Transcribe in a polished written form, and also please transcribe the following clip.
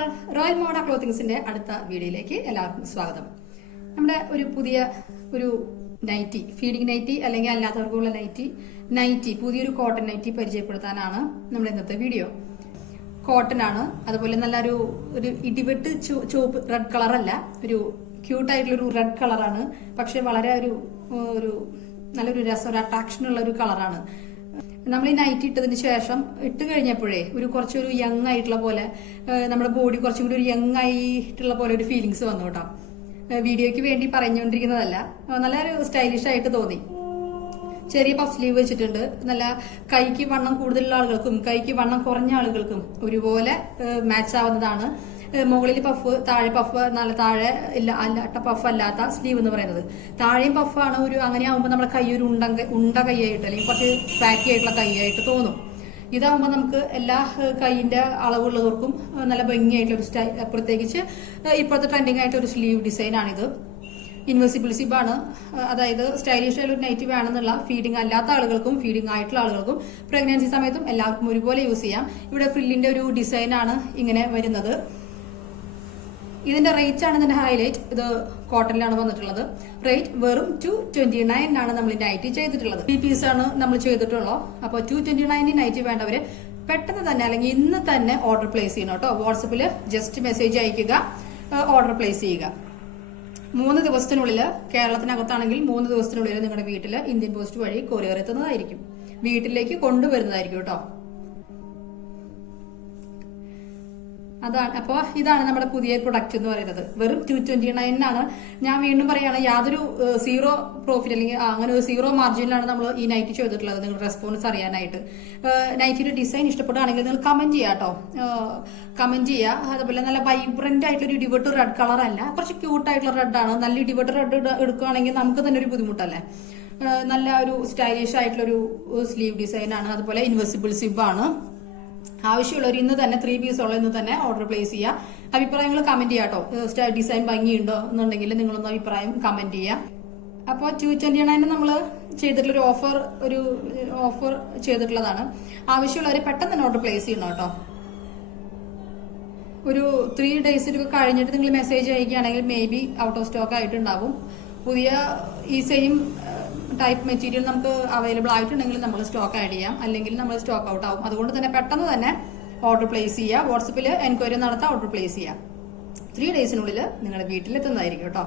All, royal മോഡ ക്ലോത്തിങ്സിന്റെ അടുത്ത വീഡിയോയിലേക്ക് എല്ലാവർക്കും സ്വാഗതം. നമ്മുടെ ഒരു പുതിയ നൈറ്റി, ഫീഡിംഗ് നൈറ്റി അല്ലെങ്കിൽ അല്ലാത്തവർക്കുള്ള നൈറ്റി പുതിയൊരു കോട്ടൺ നൈറ്റി പരിചയപ്പെടുത്താനാണ് നമ്മുടെ ഇന്നത്തെ വീഡിയോ. കോട്ടൺ ആണ്, അതുപോലെ നല്ലൊരു ഇടിവെട്ട് ചുവപ്പ് റെഡ് കളറല്ല, ഒരു ക്യൂട്ടായിട്ടുള്ളൊരു റെഡ് കളറാണ്. പക്ഷെ വളരെ ഒരു നല്ലൊരു രസം, ഒരു അട്രാക്ഷൻ ഉള്ള ഒരു കളറാണ്. നമ്മൾ ഈ നൈറ്റ് ഇട്ടതിന് ശേഷം ഇട്ട് കഴിഞ്ഞപ്പോഴേ കുറച്ചൊരു യങ് ആയിട്ടുള്ള പോലെ, നമ്മുടെ ബോഡി കുറച്ചും കൂടി ഒരു യങ് ആയിട്ടുള്ള പോലെ ഒരു ഫീലിങ്സ് വന്നു കേട്ടോ. വീഡിയോയ്ക്ക് വേണ്ടി പറഞ്ഞുകൊണ്ടിരിക്കുന്നതല്ല, നല്ലൊരു സ്റ്റൈലിഷ് ആയിട്ട് തോന്നി. ചെറിയ പഫ് സ്ലീവ് വെച്ചിട്ടുണ്ട്. നല്ല കൈക്ക് വണ്ണം കൂടുതലുള്ള ആളുകൾക്കും കൈക്ക് വണ്ണം കുറഞ്ഞ ആളുകൾക്കും ഒരുപോലെ മാച്ച് ആവുന്നതാണ്. മുകളിൽ പഫ്, താഴെ പഫ്, നല്ല താഴെ അല്ലാത്ത പഫ് അല്ലാത്ത സ്ലീവ് എന്ന് പറയുന്നത്. താഴെയും പഫാണ്. അങ്ങനെ ആവുമ്പോൾ നമ്മുടെ കൈ ഒരു ഉണ്ട കൈയായിട്ട് അല്ലെങ്കിൽ കുറച്ച് ഫാറ്റി ആയിട്ടുള്ള കൈയായിട്ട് തോന്നും. ഇതാവുമ്പോൾ നമുക്ക് എല്ലാ കൈയിന്റെ അളവുള്ളവർക്കും നല്ല ഭംഗിയായിട്ടുള്ള ഒരു പ്രത്യേകിച്ച് ഇപ്പോഴത്തെ ട്രെൻഡിങ് ആയിട്ട് ഒരു സ്ലീവ് ഡിസൈൻ ആണിത്. ഇൻവെസിബിൾ സിബാണ്. അതായത് സ്റ്റൈലിഷ് ആയിട്ട് ഒരു നൈറ്റി വേണമെന്നുള്ള ഫീഡിംഗ് അല്ലാത്ത ആളുകൾക്കും ഫീഡിംഗ് ആയിട്ടുള്ള ആളുകൾക്കും പ്രഗ്നൻസി സമയത്തും എല്ലാവർക്കും ഒരുപോലെ യൂസ് ചെയ്യാം. ഇവിടെ ഫ്രില്ലിന്റെ ഒരു ഡിസൈൻ ആണ് ഇങ്ങനെ വരുന്നത്. ഇതിന്റെ റേറ്റ് ആണ് ഇതിന്റെ ഹൈലൈറ്റ്. ഇത് കോട്ടണിലാണ് വന്നിട്ടുള്ളത്. റേറ്റ് വെറും 229 ആണ് നമ്മൾ നൈറ്റി ചെയ്തിട്ടുള്ളത്. 3 പീസാണ് നമ്മൾ ചെയ്തിട്ടുള്ളത്. അപ്പോൾ 229 നൈറ്റി വേണ്ടവര് പെട്ടെന്ന് തന്നെ അല്ലെങ്കിൽ ഇന്ന് തന്നെ ഓർഡർ പ്ലേസ് ചെയ്യണം കേട്ടോ. വാട്സപ്പിൽ ജസ്റ്റ് മെസ്സേജ് അയക്കുക, ഓർഡർ പ്ലേസ് ചെയ്യുക. 3 ദിവസത്തിനുള്ളിൽ, കേരളത്തിനകത്താണെങ്കിൽ 3 ദിവസത്തിനുള്ളിൽ നിങ്ങളുടെ വീട്ടിൽ ഇന്ത്യൻ പോസ്റ്റ് വഴി കൊറിയർ എത്തുന്നതായിരിക്കും, വീട്ടിലേക്ക് കൊണ്ടുവരുന്നതായിരിക്കും കേട്ടോ. അതാണ്. അപ്പോൾ ഇതാണ് നമ്മുടെ പുതിയ പ്രൊഡക്റ്റ് എന്ന് പറയുന്നത്. വെറും 229 ആണ്. ഞാൻ വീണ്ടും പറയാണ്, യാതൊരു സീറോ പ്രോഫിറ്റ് അല്ലെങ്കിൽ അങ്ങനെ ഒരു സീറോ മാർജിനിലാണ് നമ്മൾ ഈ നൈറ്റി ചെയ്തിട്ടുള്ളത്. നിങ്ങളുടെ റെസ്പോൺസ് അറിയാനായിട്ട് നൈറ്റിയുടെ ഡിസൈൻ ഇഷ്ടപ്പെടുകയാണെങ്കിൽ നിങ്ങൾ കമന്റ് ചെയ്യുക കേട്ടോ. കമന്റ് ചെയ്യുക. അതുപോലെ നല്ല വൈബ്രന്റ് ആയിട്ടുള്ള ഇടിവെട്ട് റെഡ് കളർ അല്ല, കുറച്ച് ക്യൂട്ടായിട്ടുള്ള റെഡ് ആണ്. നല്ല ഇടിവെട്ട് റെഡ് എടുക്കുകയാണെങ്കിൽ നമുക്ക് തന്നെ ഒരു ബുദ്ധിമുട്ടല്ലേ. നല്ല ഒരു സ്റ്റൈലിഷ് ആയിട്ടുള്ള ഒരു സ്ലീവ് ഡിസൈൻ ആണ്. അതുപോലെ ഇൻവെസിബിൾ സിബ് ആണ്. ആവശ്യമുള്ളവർ ഇന്ന് തന്നെ 3 പീസുള്ള ഇന്ന് തന്നെ ഓർഡർ പ്ലേസ് ചെയ്യുക. അഭിപ്രായങ്ങൾ കമന്റ് ചെയ്യാം കേട്ടോ. ഡിസൈൻ ഭംഗിയുണ്ടോ എന്നുണ്ടെങ്കിൽ നിങ്ങളൊന്ന് അഭിപ്രായം കമന്റ് ചെയ്യാം. അപ്പോൾ 229 നമ്മൾ ചെയ്തിട്ടുള്ള ഒരു ഓഫർ ചെയ്തിട്ടുള്ളതാണ്. ആവശ്യമുള്ളവർ പെട്ടെന്ന് തന്നെ ഓർഡർ പ്ലേസ് ചെയ്യണം കേട്ടോ. ഒരു 3 ഡേയ്സ് കഴിഞ്ഞിട്ട് നിങ്ങൾ മെസ്സേജ് അയക്കുകയാണെങ്കിൽ may be out of stock ആയിട്ടുണ്ടാവും. പുതിയ ഈ സെയിം ടൈപ്പ് മെറ്റീരിയൽ നമുക്ക് അവൈലബിൾ ആയിട്ടുണ്ടെങ്കിൽ നമ്മൾ സ്റ്റോക്ക് ആഡ് ചെയ്യാം, അല്ലെങ്കിൽ നമ്മൾ സ്റ്റോക്ക് ഔട്ട് ആവും. അതുകൊണ്ട് തന്നെ പെട്ടെന്ന് തന്നെ ഓർഡർ പ്ലേസ് ചെയ്യുക. വാട്സപ്പിൽ എൻക്വയറി നടത്താൻ ഓർഡർ പ്ലേസ് ചെയ്യുക. 3 ഡേയ്സിനുള്ളിൽ നിങ്ങളുടെ വീട്ടിലെത്തുന്നതായിരിക്കും കേട്ടോ.